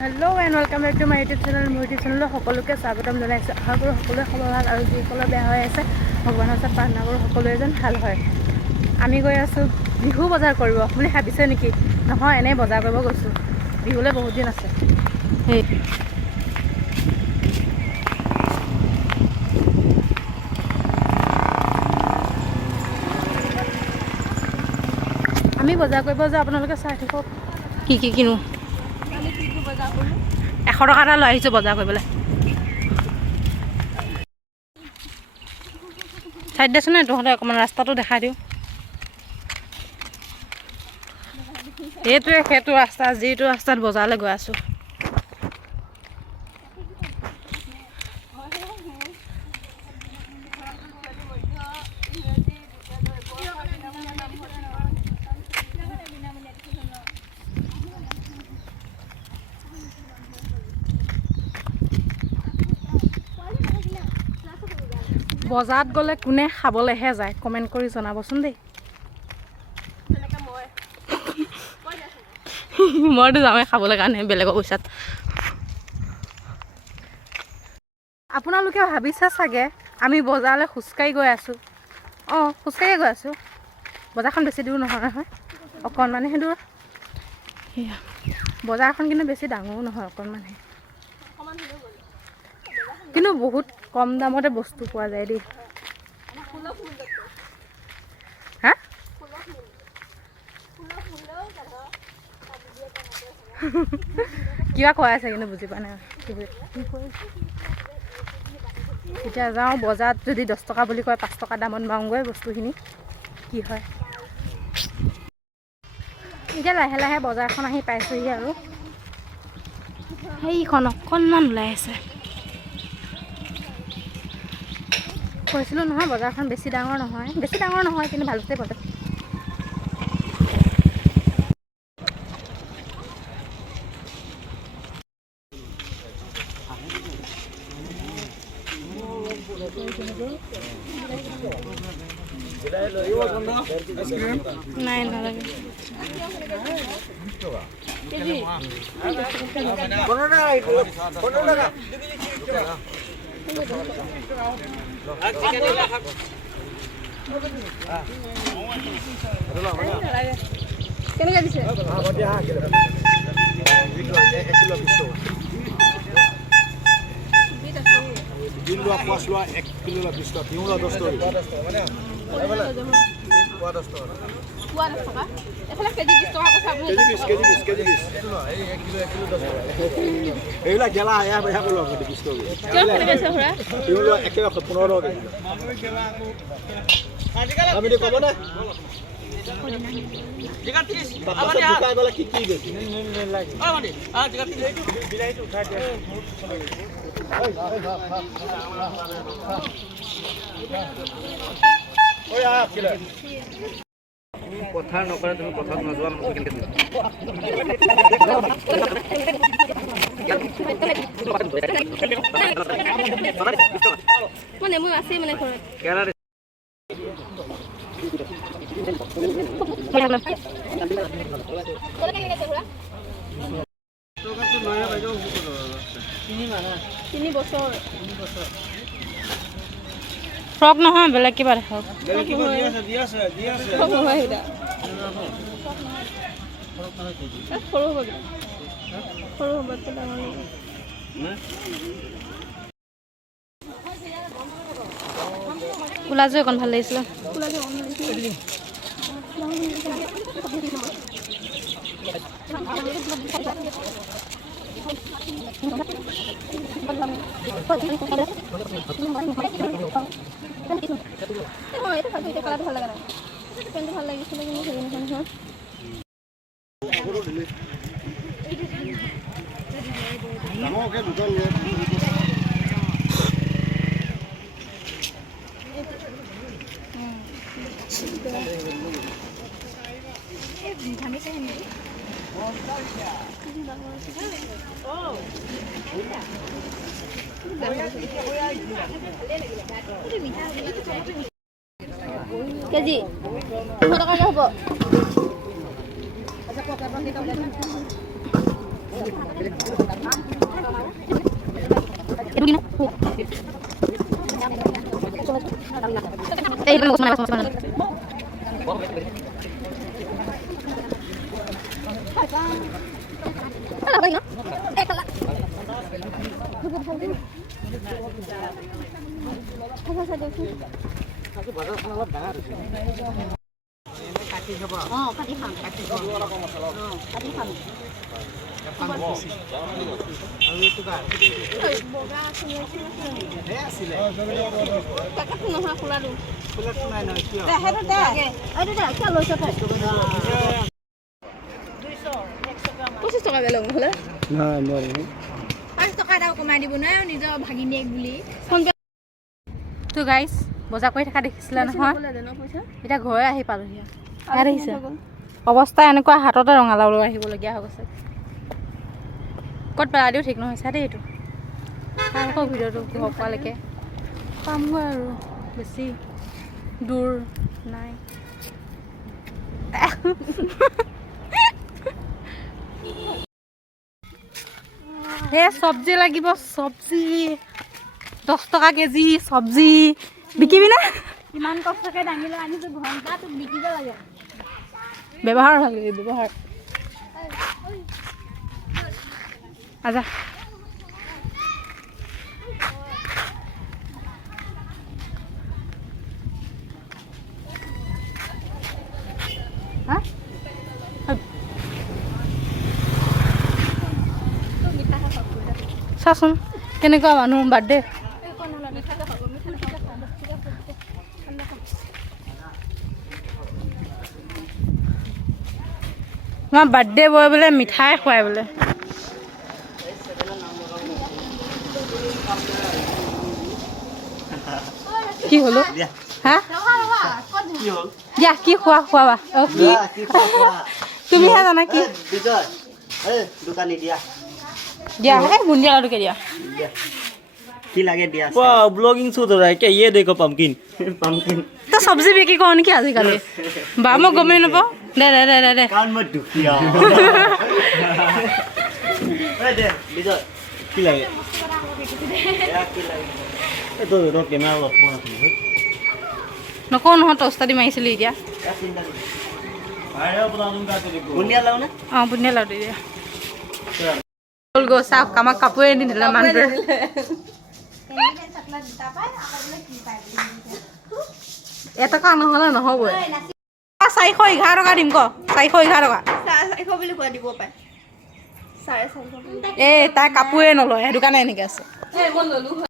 Hello and welcome back to my YouTube channel. My YouTube channel সকলোকে স্বাগতম জনাইছো। আশা কৰোঁ সকলোৱে খবৰ ভাল আৰু যিসকলৰ বেয়া হৈ আছে ভগৱানৰ ওচৰত প্ৰাৰ্থনা কৰোঁ সকলোৱে যেন ভাল হয়। আমি গৈ আছোঁ বিহু বজাৰ কৰিব বুলি ভাবিছে নেকি? নহয়, এনেই বজাৰ কৰিব গৈছোঁ। বিহুলৈ বহুত দিন আছে। আমি বজাৰ কৰিব যাওঁ, আপোনালোকে চাই থাকক কি কিনো। 100 টকা এটা লৈ আহিছোঁ বজাৰ কৰিবলৈ। চাইড দেচোন নে তহঁতে অকণমান ৰাস্তাটো দেখাই দিওঁ। সেইটো ৰাস্তা যিটো ৰাস্তাত বজাৰলৈ গৈ আছোঁ। বজাৰত গ'লে কোনে খাবলৈহে যায় কমেণ্ট কৰি জনাবচোন দেই। মইতো যাওঁৱে খাবলৈ কাৰণে বেলেগৰ পইচাত। আপোনালোকে ভাবিছে চাগে আমি বজাৰলৈ খোজকাঢ়ি গৈ আছোঁ। খোজকাঢ়িয়ে গৈ আছোঁ। বজাৰখন বেছি দূৰ নহয় অকণমানহে দূৰ। বজাৰখন কিন্তু বেছি ডাঙৰো নহয়, অকণমানহে। কিন্তু বহুত কম দামতে বস্তু পোৱা যায় দেই। হা কিবা কৈ আছে কিন্তু বুজি পোৱা নাই। এতিয়া যাওঁ বজাৰত, যদি 10 টকা বুলি কয় 5 টকা দামত মাৰোঁগৈ বস্তুখিনি কি হয়। এতিয়া লাহে লাহে বজাৰখন আহি পাইছোঁহি আৰু সেইখন অকণমান ওলাই আছে। কৈছিলোঁ নহয় বজাৰখন বেছি ডাঙৰ নহয় কিন্তু ভালতে বজাৰ। নাই নালাগে। কেনেকৈ দিছে? बिल लो 5 लो 1 किलो ला 20 टका, 10 टका। कुआ 10 टका। कुआ 10 टका। এফালে কেজি 20 টকা কৈছে আপুনি। केजी 20। এইটো লো, এই 1 কিলো 10 টকা। এইলা গেলা আয়া বেয়া বলো 20 টকা। কিয় কেনেকৈ আছে খুৰা? বিল লো 1 কিলো 15 টকা কিলো। আমি দি কব না? জিগা 30। আপুনি দুকাই বলা কি বেছি? লাগে। মানে জিগা 30 বিলাইটো উঠাই দিয়া। কথা নকৰে তুমি কথাত নোযোৱা মানুহ কেনেকৈ মানে মই আছে মানে ঘৰত। তিনি বছৰ ফ্ৰক নহয়, বেলেগ কিবা দেখাওক। কোলাযোৰ অকণ ভাল লাগিছিলে। ভাল লাগে নাই পেণ্টটো ভাল লাগিছিলে কিন্তু হেৰি নহয়। কেজি 100 টকাকে হ'ব। তো গাইজ বজাৰ কৰি থকা দেখিছিলা নহয় এতিয়া ঘৰে আহি পালোহি ইয়াত আহিছে অৱস্থা এনেকুৱা হাততে ৰঙালাও লৈ আহিবলগীয়া হৈ গৈছে ক'ত পেলাই দিও ঠিক নহয় চাই দেই এইটো আকৌ ভিডিঅ'টো ঘৰ পোৱালৈকে পামগৈ আৰু বেছি দূৰ নাই হে চব্জি লাগিব চব্জি 10 টকা কেজি চব্জি বিকিবি না ইমান কষ্টকে দাঙি লৈ আনিছো ঘণ্টাটো বিকিব লাগে ব্যৱহাৰ লাগে ব্যৱহাৰ আজা চাচোন কেনেকুৱা মানুহ বাৰ্থডে আমাৰ বাৰ্থডে বয় বোলে মিঠাই খুৱাই বোলে কি হলো হা দিয়া কি খোৱাবা তুমিহে জানা কি দোকানী দিয়া দিয়া এই বুন্দিয়া লাডুকে দিয়া কি লাগে দিয়া वाह ब्लॉगिंग शूट हो रहा है क्या ये देखो पंपकिन পামকিন তো চব্জি বিক্ৰী কৰো নেকি আজিকালি বা মই গমেই নাপাওঁ দে কান মই দুখিয়া এই দে বিজয় কি লাগে এয়া কি লাগে এই তো ৰ কেমেৰা অলপ ফোন আছে নকওঁ নহয় টষ্টা দি মাৰিছিলি এতিয়া आया बता दूंगा तेरे को বুনিয়া লাও না অঁ বুন্দিয়া লাডু দিয়া হ'ল গৈ চাওক আমাক কাপোৰে নিদিলে মানুহটোৱে এটকা নহ'লে নহ'বই 411 টকা দিম ক 411 টকা 400 বুলি কোৱা দিব পাই 450 এই তাই কাপোৰে নলয় সেইটো কাৰণে এনেকৈ আছে